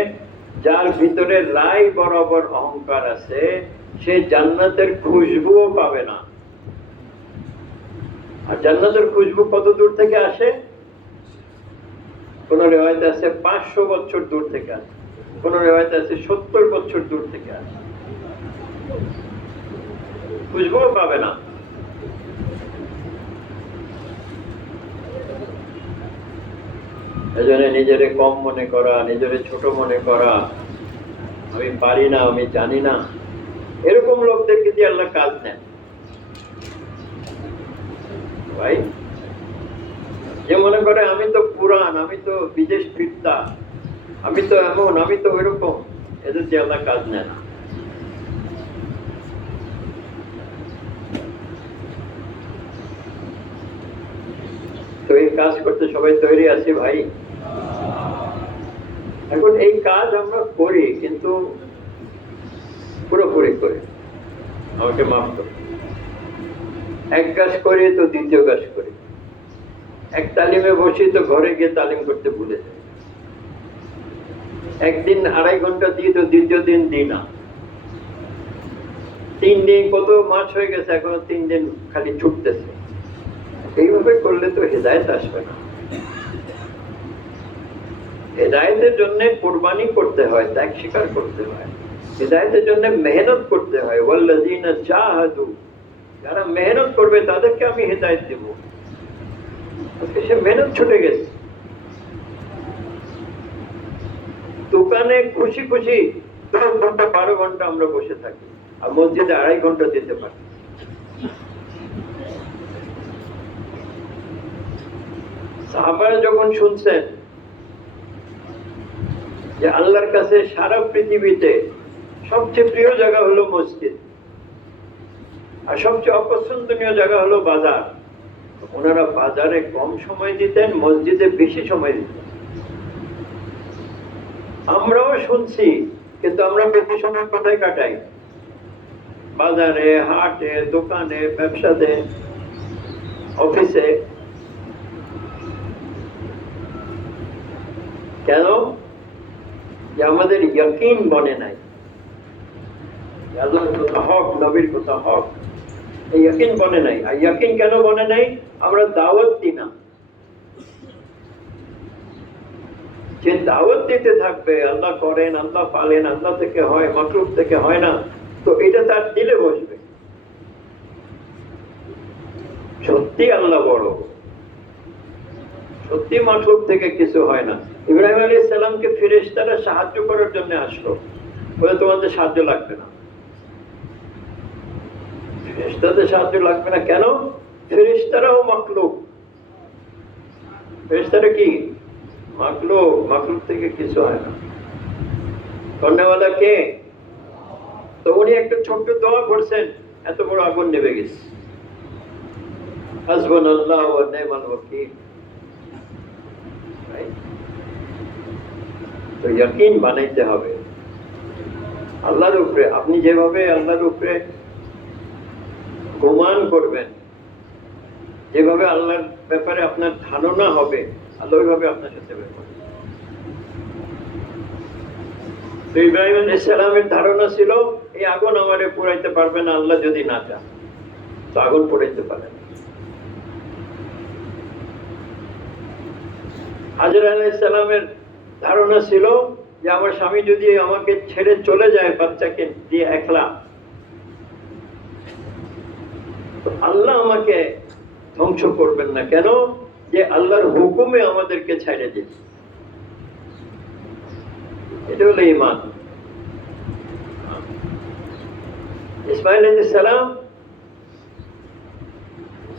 যার ভিতরে লাই বরাবর অহংকার আছে, সে জান্নাতের খুশবুও পাবে না। আর জান্নাতের খুশবু কত দূর থেকে আসে? কোন রিওয়ায়েতে আছে 500 বছর দূর থেকে আসে, কোন রিওয়ায়েতে আছে 70 বছর দূর থেকে আসে। খুশবুও পাবে না। এজন্য নিজেরে কম মনে করা, নিজেরে ছোট মনে করা, আমি পারি না, আমি জানি না, এরকম লোকদেরকে দিয়ে আল্লাহ কাজ নেন। ভাই, যে মনে করে আমি তো পুরান, আমি তো বিদেশ ফিরতা, আমি তো এমন, আমি তো ওইরকম, এদের দিয়ে আল্লাহ কাজ নেয় না। তো এই কাজ করতে সবাই তৈরি আছি ভাই। এখন এই কাজ আমরা করি, কিন্তু পুরোপুরি করি, আমাকে মাফ করো। এক কাজ করি তো দ্বিতীয় কাজ করি, এক তালিমে বসি তো ঘরে গিয়ে তালিম করতে ভুলে যাই, একদিন 2.5 ঘন্টা দিই তো দ্বিতীয় দিন দিই না, 3 দিন কত মাস হয়ে গেছে, এখনো 3 দিন খালি ছুটতেছে। এইভাবে করলে তো হেদায়েত আসবে না। হেদায়েতের জন্য কোরবানি করতে হয়, ত্যাগ স্বীকার করতে হয়, হেদায়েতের জন্য মেহনত করতে হয়। ওয়াল্লাযীনা জাহাদু, যারা মেহনত করবে তাদেরকে আমি হেদায়েত দেব। আজকে সে মেহনত ছুটে গেছে। দোকানে খুশি খুশি 10 ঘন্টা 12 ঘন্টা আমরা বসে থাকি, আর মসজিদে 2.5 ঘন্টা দিতে পারি। সাহাবারা যখন শুনছেন যে আল্লাহর কাছে সারা পৃথিবীতে সবচেয়ে প্রিয় জায়গা হলো মসজিদ, আর সবচেয়ে অপছন্দনীয় জায়গা হলো বাজার, ওনারা বাজারে কম সময় দিতেন, মসজিদে বেশি সময় দিতেন। আমরাও শুনছি, কিন্তু আমরা বেশি সময় কোথায় কাটাই? বাজারে, হাটে, দোকানে, ব্যবসাতে, অফিসে। কেন? যে আমাদের ইয়াকিন বনে নাই, আল্লাহর কথা হক, নবীর কথা হক, এই ইয়াকিন বনে নাই। আর ইয়াকিন কেন বনে নাই? আমরা দাওয়াত দিই না। যে দাওয়াত দিতে থাকবে আল্লাহ করেন, আল্লাহ পালেন, আল্লাহ থেকে হয়, মাকলুক থেকে হয় না, তো এটা তার দিলে বসবে। সত্যি আল্লাহ বড়, সত্যি মাকলুক থেকে কিছু হয় না। ইব্রাহিম আলাইহিস সালামকে ফেরেশতারা সাহায্য করার জন্য আসলো, বলে তোমাদের সাহায্য লাগবে না। ফেরেশতাদের সাহায্য লাগবে না কেন? ফেরেশতারাও মাকলুক। ফেরেশতারা কি? মাকলুক। মাকলুক থেকে কিছু হয় না। কন্যাওয়ালা কে? তো উনি একটা ছোট্ট দোয়া করছেন, এত বড় আগুন নেমে গেছে। হাসবুনাল্লাহু ওয়া নি'মাল ওয়াকিল। তো ইয়াকিন বানাইতে হবে আল্লাহর উপরে। আপনি যেভাবে আল্লাহর উপরে গুমান করবেন, যেভাবে আল্লাহর ব্যাপারে আপনার ধারণা হবে, আল্লাহ ওইভাবে আপনার সাথে ব্যাপার। তো ইব্রাহিম আলাইহিস সালামের ধারণা ছিল এই আগুন আমারে পোড়াইতে পারবে না, আল্লাহ যদি না চান। তো আগুন পোড়াইতে পারে না। হাজরা আলাইহিস সালামের ধারণা ছিল যে আমার স্বামী যদি আমাকে ছেড়ে চলে যায় বাচ্চাকে দিয়ে একলা, আল্লাহ আমাকে ধ্বংস করবেন না। কেন? যে আল্লাহর হুকুমে আমাদেরকে ছেড়ে দিচ্ছে। এটা হলো ঈমান। ইসমাঈল আলাইহিস সালাম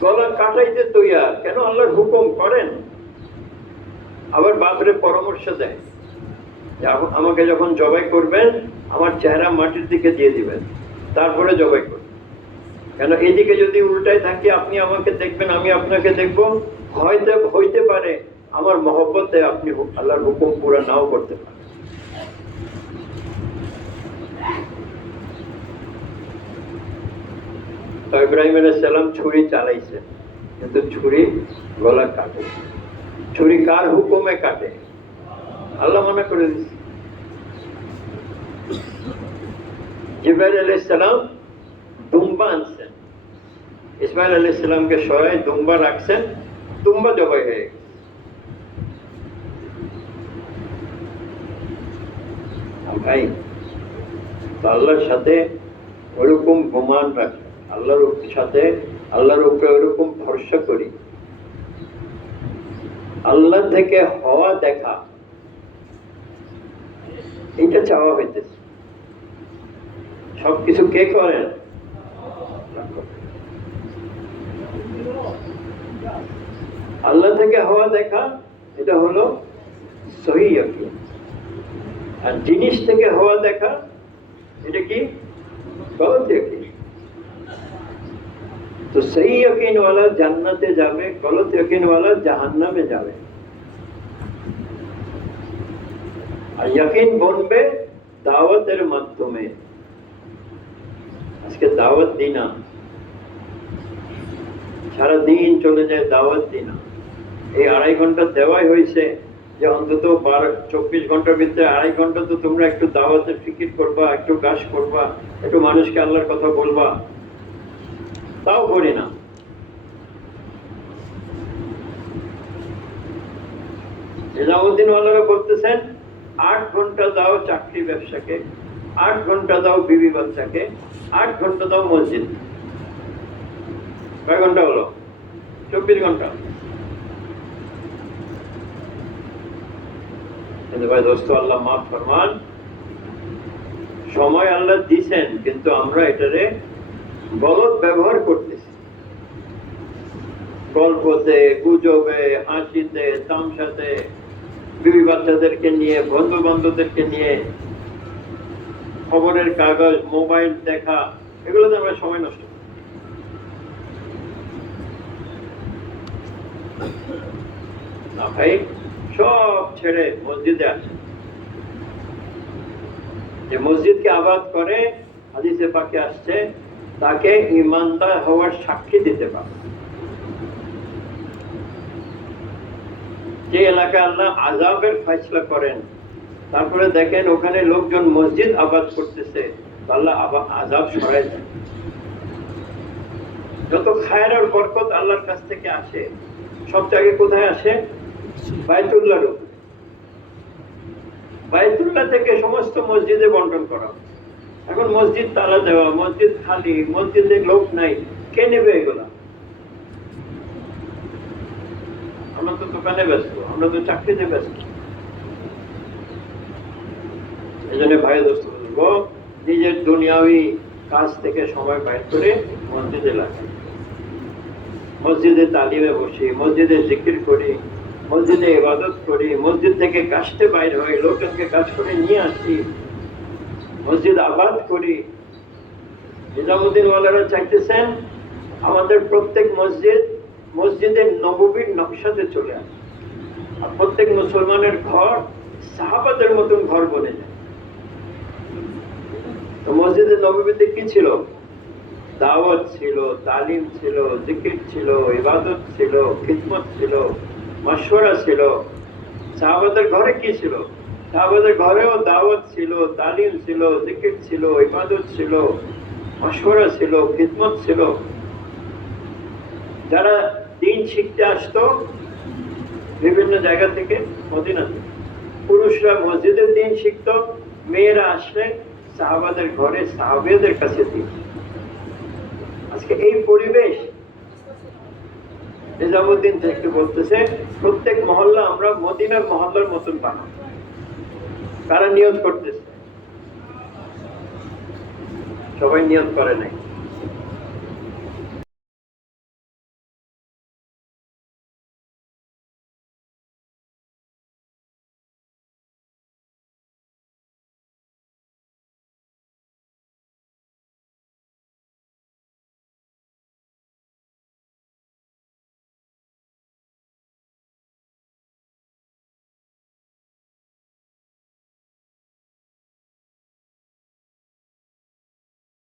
গলা কাটাইতে তৈয়ার, কেন? আল্লাহর হুকুম করেন। আবার বাপরে পরামর্শ দেয় যে আমাকে যখন জবাই করবেন আমার চেহারা মাটির দিকে দিয়ে দিবেন, তারপরে জবাই করবেন। কেন? এদিকে যদি উল্টায় থাকি আপনি আমাকে দেখবেন, আমি আপনাকে দেখব, হইতে পারে আমার মহব্বতে আপনি আল্লাহর হুকুম পুরা নাও করতে পারেন। তো ইব্রাহিম আলাইহিস সালাম ছুরি চালাইছে, কিন্তু ছুরি গলা কাটে। ছুরি কার হুকুমে কাটে? আল্লাহ মানা করে দিচ্ছে। জিবরাইল আলাইহিস সালাম দুম্বা আনছেন, ইসমাঈল আলাইহিস সালামকে সরাই দুম্বা রাখছেন, দুম্বা জবাই হয়ে গেছে। ভাই, আল্লাহর সাথে ওরকম গুমান রাখে, আল্লাহর সাথে আল্লাহর উপরে ওরকম ভরসা করি, আল্লাহ থেকে হওয়া দেখা, এটা চাওয়া হইতেছে। সবকিছু কে করেন? আল্লাহ থেকে হওয়া দেখা, এটা হলো সহিহ ইয়াকিন। আর জিনিস থেকে হওয়া দেখা, এটা কি? গলত ইয়াকিন। তো সহিহ ইয়াকিন ওয়ালা জান্নাতে যাবে, গলত ইয়াকিন ওয়ালা জাহান্নামে যাবে। আর ইয়াকিন বনবে দাওয়াতের মাধ্যমে। আজকে দাওয়াত দিই না, সারাদিন চলে যায় দাওয়াত দিই না। এই 2.5 ঘন্টা দেওয়াই হয়েছে যে অন্তত 24 ঘন্টার ভিতরে 2.5 ঘন্টা তো তোমরা একটু দাওয়াতের ফিকির করবা, একটু কাজ করবা, একটু মানুষকে আল্লাহর কথা বলবা। তাও করি না। নিজামুদ্দিন ওয়ালারা বলতেছেন 8 ঘন্টা দাও চাকরি ব্যবসাকে, 8 ঘন্টা দাও বিবি বাচ্চাকে, 8 ঘন্টা দাও মসজিদ। কয় ঘন্টা হলো? 24 ঘন্টা। কিন্তু ভাই দোস্ত, আল্লাহ মাফ ফরমান, সময় আল্লাহ দিছেন, কিন্তু আমরা এটারে গলত ব্যবহার করতেছি। গল্পতে, গুজবে, হাসিতে, তামসাতে, বিবি বাচ্চাদেরকে নিয়ে, বন্ধু বান্ধবদেরকে নিয়ে, খবরের কাগজ, মোবাইল দেখা, এগুলোতে আমরা সময় নষ্ট করি। না ভাই, সব ছেড়ে মসজিদে আসে। যে মসজিদকে আবাদ করে, হাদিসে পাকে আসছে, তাকে ইমানদার হওয়ার সাক্ষী দিতে পারে। যে এলাকায় আল্লাহ আযাবের ফয়সালা করেন, তারপরে দেখেন ওখানে লোকজন মসজিদ আবাদ করতেছে, আল্লাহ আযাব সরায় দেন। যত খায়ের আর বরকত আল্লাহর কাছ থেকে আসে, সবচেয়ে আগে কোথায় আসে? বাইতুল্লাহর উপরে। বাইতুল্লাহ থেকে সমস্ত মসজিদে বন্টন করা। এখন মসজিদ তালা দেওয়া, মসজিদ খালি, মসজিদে লোক নাই, কে নেবে এগুলা? আমরা তো দোকানে ব্যস্ত, আমরা তো চাকরিতে ব্যস্ত। এই জন্য ভাই দোস্ত বলবো, নিজের দুনিয়াবি কাজ থেকে সময় বাইর করে মসজিদে লাগে, মসজিদে তালিমে বসি, মসজিদে জিকির করি, মসজিদে ইবাদত করি, মসজিদ থেকে কাজতে বাইর হই, লোকজনকে কাজ করে নিয়ে আসি, মসজিদ আবাদ করি। নিজামুদ্দিন ওয়ালারা চাইতেছেন আমাদের প্রত্যেক মসজিদের নববীর নকশাতে চলে আসে, আর প্রত্যেক মুসলমানের ঘর সাহাবাদের মতন ঘর বনে যায়। তো মসজিদে নববীতে কি ছিল? দাওয়াত ছিল, তালিম ছিল, জিকির ছিল, ইবাদত ছিল, খিদমত ছিল, মাশওয়ারা ছিল। সাহাবাদের ঘরে কি ছিল? সাহাবাদের ঘরেও দাওয়াত ছিল, তালিম ছিল, জিকির ছিল, ইবাদত ছিল, মাশওয়ারা ছিল, খিদমত ছিল। যারা দিন শিখতে আসতো বিভিন্ন জায়গা থেকে, মদিনাতে, পুরুষরা মসজিদের দিন শিখতো, মেয়েরা আসলে সাহাবাদের ঘরে সাহাবীদের কাছে দিন। আজকে এই পরিবেশ নিজামুদ্দিন থেকে বলতেছে প্রত্যেক মহল্লা আমরা মদিনার মহল্লার মতন বানাবো। কারা নিয়ত করতেছে? সবাই নিয়ত করে নাই।